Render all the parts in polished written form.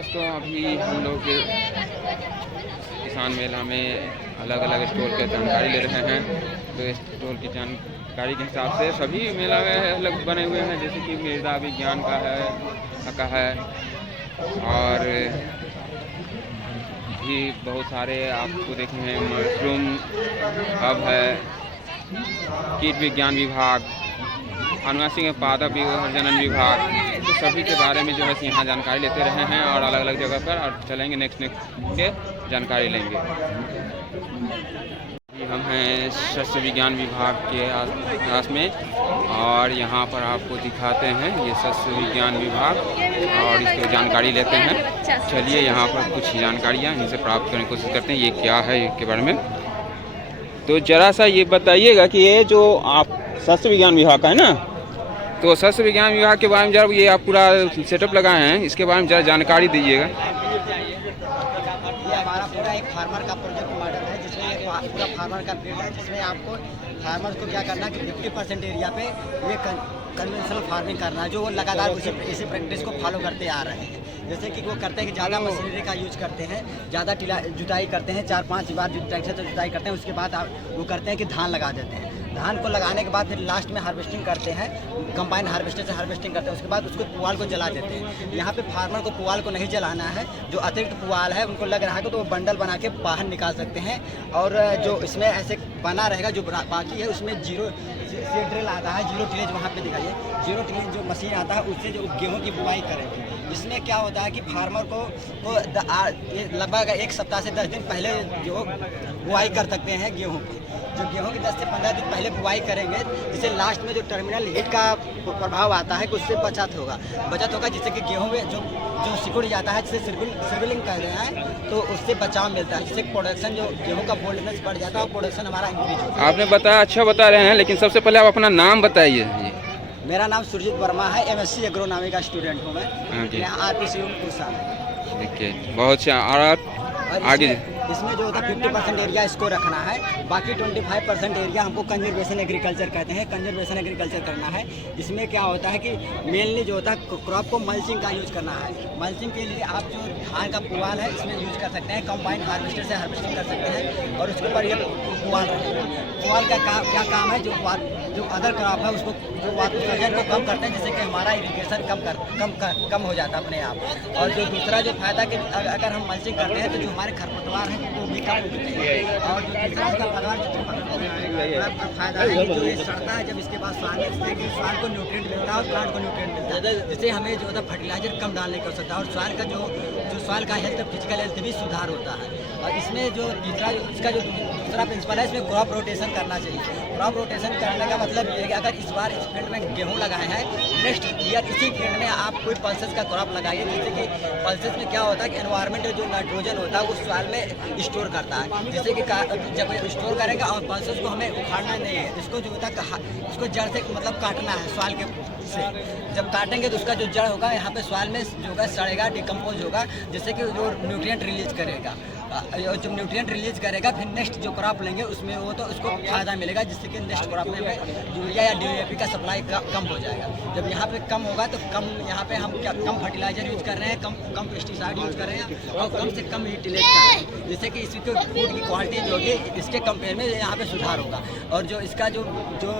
दोस्तों, अभी हम लोग किसान मेला में अलग अलग स्टॉल की जानकारी ले रहे हैं। तो स्टॉल की जानकारी के हिसाब से सभी मेला में अलग बने हुए हैं, जैसे कि मृदा विज्ञान का है और भी बहुत सारे आपको देखे हैं। मशरूम हब है, कीट विज्ञान विभाग, अनुवांशिक पादप जनन विभाग, तो सभी के बारे में जो है यहाँ जानकारी लेते रहे हैं और अलग अलग जगह पर और चलेंगे नेक्स्ट के जानकारी लेंगे। हम हैं शस्य विज्ञान विभाग के आस में और यहाँ पर आपको दिखाते हैं ये शस्य विज्ञान विभाग और इसकी जानकारी लेते हैं। चलिए यहाँ पर कुछ जानकारियाँ इनसे प्राप्त करने की कोशिश करते हैं, ये क्या है इसके बारे में। तो जरा सा ये बताइएगा कि ये जो आप शस्य विज्ञान विभाग का है ना, तो शस्य विज्ञान विभाग के बारे में जब ये आप पूरा सेटअप लगाए हैं, इसके बारे में जरा जानकारी दीजिएगा। ये हमारा पूरा एक फार्मर का प्रोजेक्ट मॉडल है, जिसमें पूरा फार्मर का फील्ड है, जिसमें आपको फार्मर्स को क्या करना है कि 50% एरिया पे ये कन्वेंशनल फार्मिंग करना है, जो वो लगातार इसी प्रैक्टिस को फॉलो करते आ रहे हैं। जैसे कि वो करते हैं कि ज़्यादा मशीनरी का यूज करते हैं, ज़्यादा जुताई करते हैं, 4-5 बार ट्रैक्टर से जुताई करते हैं। उसके बाद वो करते हैं कि धान लगा देते हैं। धान को लगाने के बाद फिर लास्ट में हार्वेस्टिंग करते हैं, कंबाइन हार्वेस्टर से हार्वेस्टिंग करते हैं। उसके बाद उसको पुआल को जला देते हैं। यहाँ पे फार्मर को पुआल को नहीं जलाना है, जो अतिरिक्त पुआल है उनको लग रहा है तो वो बंडल बना के बाहर निकाल सकते हैं। और जो इसमें ऐसे बना रहेगा, जो बाकी है उसमें जीरो ड्रिल आता है, जीरो टिलेज वहाँ पे दिखाइए, जीरो टिलेज जो मशीन आता है उससे जो गेहूँ की बुआई करेंगे। इसमें क्या होता है कि फार्मर को लगभग 1 सप्ताह से 10 दिन पहले जो बुआई कर सकते हैं गेहूँ की। जो गेहूँ की 10 से 15 दिन पहले बुआई करेंगे, जिससे लास्ट में जो टर्मिनल हीट का प्रभाव आता है उससे बचत होगा, जिससे कि गेहूँ में जो सिकुड़ जाता है, जिससे सिर्विलिंग कर रहे हैं, तो उससे बचाव मिलता है, जिससे प्रोडक्शन जो गेहूँ का बोल्डनेस बढ़ जाता है और प्रोडक्शन हमारा इंक्रीज होता है। आपने बताया, अच्छा बता रहे हैं, लेकिन सबसे पहले आप अपना नाम बताइए। मेरा नाम सुरजीत वर्मा है, MSc एग्रोनॉमी का स्टूडेंट हूँ मैं, यहाँ RPCU पूसा है। देखिए बहुत अच्छा। और आगे इसमें जो होता है 50% एरिया इसको रखना है, बाकी 25% एरिया हमको कंजर्वेशन एग्रीकल्चर कहते हैं, कंजर्वेशन एग्रीकल्चर करना है। इसमें क्या होता है कि मेनली जो होता है क्रॉप को मल्चिंग का यूज़ करना है। मल्चिंग के लिए आप जो धान का पुआल है इसमें यूज कर सकते हैं, कंबाइन हार्वेस्टर से हार्वेस्टिंग कर सकते हैं। और उसके ऊपर ये पुआल का क्या काम है, जो अदर क्रॉप है उसको जो वातावरण को कम करते हैं, जिससे कि हमारा इरिगेशन कम हो जाता है अपने आप। और जो दूसरा जो फायदा कि अगर हम मल्चिंग करते हैं तो जो हमारे खरपतवार हैं वो भी कम होते हैं। और जो तीसरा इसका फायदा है कि जो ये सड़ता है जब इसके बाद सॉइल को न्यूट्रिएंट मिलता है और प्लांट को न्यूट्रिएंट मिलता है, जिससे हमें जो होता है फर्टिलाइजर कम डालने की आवश्यकता है और सॉइल का जो सॉइल का हेल्थ, फिजिकल हेल्थ भी सुधार होता है। और इसमें जो इसका जो दूसरा प्रिंसिपल है, इसमें क्रॉप रोटेशन करना चाहिए। क्रॉप रोटेशन करने का मतलब ये है कि अगर इस बार इस फील्ड में गेहूँ लगाए हैं, नेक्स्ट ईयर इसी फील्ड में आप कोई पल्सेस का क्रॉप लगाइए, जिससे कि पल्सेस में क्या होता है कि एनवायरनमेंट जो नाइट्रोजन होता है वो सॉइल में स्टोर करता है, जिससे कि जब स्टोर करेंगे और पल्सेस को हमें उखाड़ना नहीं है, इसको जो होता है उसको जड़ से मतलब काटना है सॉइल के से। जब काटेंगे तो उसका जो जड़ होगा यहाँ पे सॉइल में जो होगा सड़ेगा, डिकम्पोज होगा, जिससे कि जो न्यूट्रिएंट रिलीज करेगा। जब न्यूट्रिएंट रिलीज करेगा फिर नेक्स्ट जो क्रॉप लेंगे उसमें वो तो उसको फायदा मिलेगा, जिससे कि नेक्स्ट क्रॉप में यूरिया या DAP का सप्लाई कम हो जाएगा। जब यहाँ पे कम होगा तो यहाँ पे हम कम फर्टिलाइजर यूज कर रहे हैं, कम पेस्टिसाइड यूज कर रहे हैं और कम से कम यूटिलाइज कर रहे हैं, जिससे कि इसकी फूड की क्वालिटी जो होगी इसके कंपेयर में यहाँ पे सुधार होगा। और जो इसका जो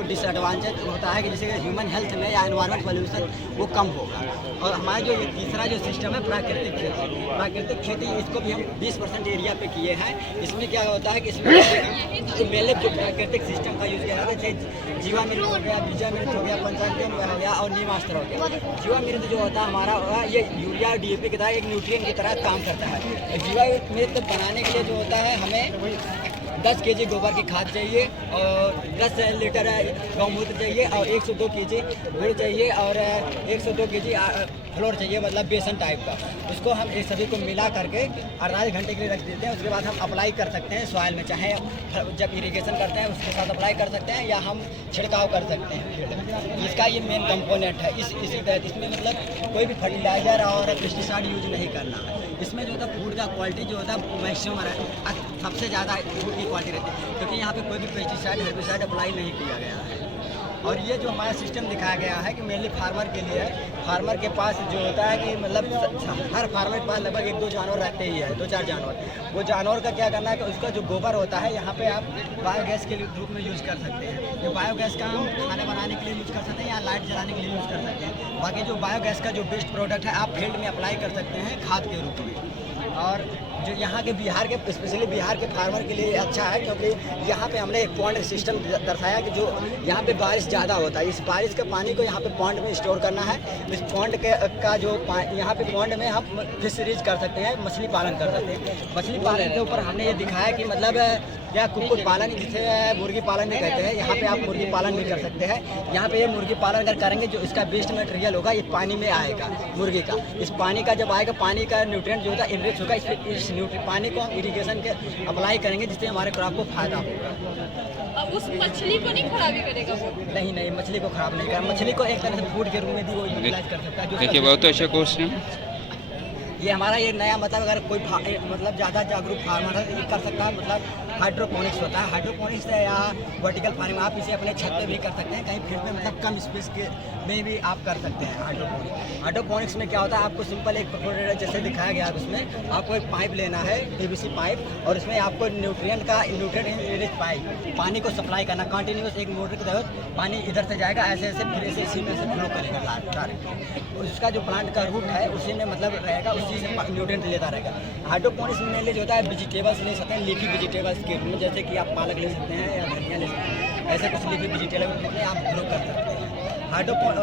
डिसएडवांटेज होता है कि जैसे ह्यूमन हेल्थ में या एनवायरमेंट पोल्यूशन वो कम होगा। और हमारा जो तीसरा जो सिस्टम है प्राकृतिक खेती, इसको भी हम 20% एरिया पे किए हैं। इसमें क्या होता है कि इसमें पहले जो प्राकृतिक सिस्टम का यूज़ किया जाता है, जैसे जीवामृत हो गया, बीजामृत हो गया, पंचामृत हो गया और नीमास्त्र हो गया। जीवामृत जो होता है हमारा ये यूरिया DAP की तरह एक न्यूट्रिएंट की तरह काम करता है। जीवामृत बनाने के लिए जो होता है हमें 10 kg गोबर की खाद चाहिए और 10 लीटर गौमूत्र चाहिए और 102 kg गुड़ चाहिए और 102 kg फ्लोर चाहिए, मतलब बेसन टाइप का। उसको हम इस सभी को मिला करके 48 घंटे के लिए रख देते हैं। उसके बाद हम अप्लाई कर सकते हैं सॉइल में, चाहे जब इरिगेशन करते हैं उसके साथ अप्लाई कर सकते हैं या हम छिड़काव कर सकते हैं। इसका ये मेन कंपोनेंट है। इसी तरह इसमें मतलब कोई भी फर्टिलाइजर और पेस्टिसाइड यूज नहीं करना है। इसमें जो होता है फूड का क्वालिटी जो होता है मैक्सिमम सबसे ज़्यादा फूड की क्वालिटी रहती है, क्योंकि यहाँ पे कोई भी पेस्टिसाइड, हेर्बिसाइड अप्लाई नहीं किया गया है। और ये जो हमारा सिस्टम दिखाया गया है कि मेनली फार्मर के लिए है। फार्मर के पास जो होता है कि मतलब हर फार्मर के पास लगभग 1-2 जानवर रहते ही है, 2-4 जानवर। वो जानवर का क्या करना है कि उसका जो गोबर होता है यहाँ पे आप बायोगैस के रूप में यूज़ कर सकते हैं। जो बायोगैस का हम खाना बनाने के लिए यूज़ कर सकते हैं या लाइट जलाने के लिए यूज़ कर सकते हैं। बाकी जो बायोगैस का जो बेस्ट प्रोडक्ट है आप फील्ड में अप्लाई कर सकते हैं खाद के रूप में। और जो यहाँ के बिहार के स्पेशली बिहार के फार्मर के लिए अच्छा है, क्योंकि यहाँ पे हमने एक पॉन्ड सिस्टम दर्शाया कि जो यहाँ पे बारिश ज़्यादा होता है, इस बारिश के पानी को यहाँ पे पॉन्ड में स्टोर करना है। इस पॉन्ड का जो यहाँ पे पॉन्ड में हम फिशरीज कर सकते हैं, मछली पालन कर सकते हैं। मछली पालन के ऊपर हमने ये दिखाया कि मतलब या कुक्कुट पालन जिसे मुर्गी पालन भी कहते हैं, यहाँ पे आप मुर्गी पालन भी कर सकते हैं। यहाँ पे ये मुर्गी पालन अगर करेंगे जो इसका वेस्ट मटेरियल होगा ये पानी में आएगा मुर्गी का। इस पानी का जब आएगा, पानी का न्यूट्रिएंट जो होता है इनरिच होगा, इस पानी को हम इरिगेशन के अप्लाई करेंगे जिससे हमारे क्रॉप को फायदा होगा। अब उस मछली को नहीं खराबी करेगा वो? नहीं, मछली को खराब नहीं करेगा। मछली को एक तरह से फूड के रूप में भी वो यूटिलाइज कर सकता है। देखिए बहुत अच्छा क्वेश्चन। ये हमारा ये नया मतलब अगर कोई मतलब ज़्यादा जागरूक फार्मर है ये कर सकता है। मतलब हाइड्रोपोनिक्स होता है, हाइड्रोपोनिक्स है या वर्टिकल फार्मिंग, आप इसे अपने छत पे भी कर सकते हैं, कहीं फील्ड में मतलब कम स्पेस के में भी आप कर सकते हैं। हाइड्रोपोनिक्स में क्या होता है, आपको सिंपल एक प्रोडक्ट जैसे दिखाया गया है, उसमें आपको एक पाइप लेना है, पीवीसी पाइप, और उसमें आपको न्यूट्रिएंट रिच पाइप पानी को सप्लाई करना कंटिन्यूस। एक मोटर की तहत पानी इधर से जाएगा ऐसे ऐसे, फिर ऐसे इसी में से फ्लो करेगा डायरेक्ट। उसका जो प्लांट का रूट है उसी में मतलब रहेगा, उसी से न्यूट्रिएंट लेता रहेगा। हाइड्रोपोनिक्स में जो होता है वेजिटेबल्स ले सकते हैं, लीफी वेजिटेबल्स के रूप में, जैसे कि आप पालक ले सकते हैं या धनिया ले सकते हैं, ऐसे कुछ लीफी वेजिटेबल में आप ग्रो कर सकते हैं।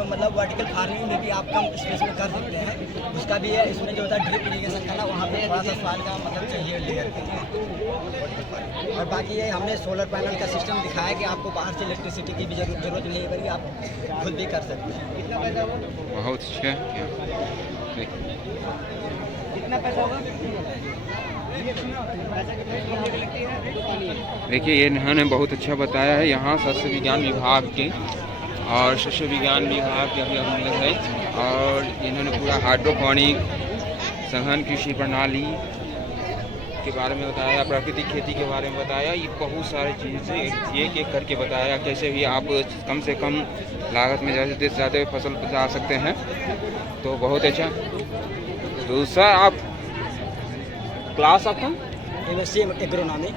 मतलब वर्टिकल फार्मिंग में भी आप कम स्पेस में कर सकते हैं। उसका भी है, इसमें जो होता है ड्रिप इरीगेशन करना, वहाँ पे थोड़ा सा सॉइल का मतलब चाहिए लेयर के लिए। और बाकी ये हमने सोलर पैनल का सिस्टम दिखाया कि आपको बाहर से इलेक्ट्रिसिटी की भी जरूरत नहीं पड़ेगी, आप खुद भी कर सकते हैं। कितना पैसा होगा? बहुत अच्छा। कितना पैसा होगा? देखिए ये इन्होंने बहुत अच्छा बताया है। यहाँ शस्य विज्ञान विभाग के और शस्य विज्ञान विभाग के अभी हम लोग है, और इन्होंने पूरा हाइड्रोपोनिक सघन कृषि प्रणाली के बारे में बताया, प्राकृतिक खेती के बारे में बताया। ये बहुत सारी चीज़ें एक एक करके बताया, कैसे भी आप कम से कम लागत में ज़्यादा से ज़्यादा फसल बचा सकते हैं। तो बहुत अच्छा। दूसरा आप क्लास आपका एमएससी एग्रोनॉमी,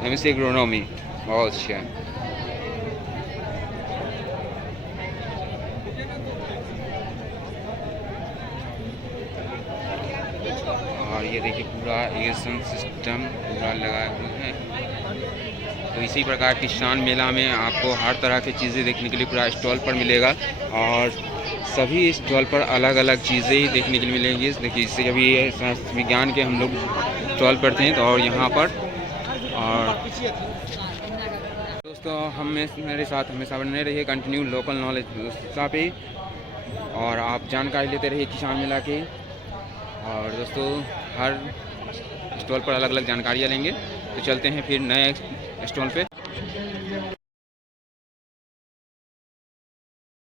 एमएससी एग्रोनॉमी, बहुत अच्छा। और ये देखिए पूरा इरिगेशन सिस्टम पूरा लगाए हुए हैं। तो इसी प्रकार किसान मेला में आपको हर तरह की चीज़ें देखने के लिए पूरा स्टॉल पर मिलेगा, और सभी स्टॉल पर अलग अलग चीज़ें ही देखने के लिए मिलेंगी। देखिए जैसे अभी विज्ञान के हम लोग स्टॉल पर थे, तो और यहाँ पर और दोस्तों मेरे साथ हमेशा बने रहिए कंटिन्यू लोकल नॉलेज पे, और आप जानकारी लेते रहिए किसान मेला के। और दोस्तों हर स्टॉल पर अलग अलग जानकारियाँ लेंगे। तो चलते हैं फिर नए स्टॉल पे।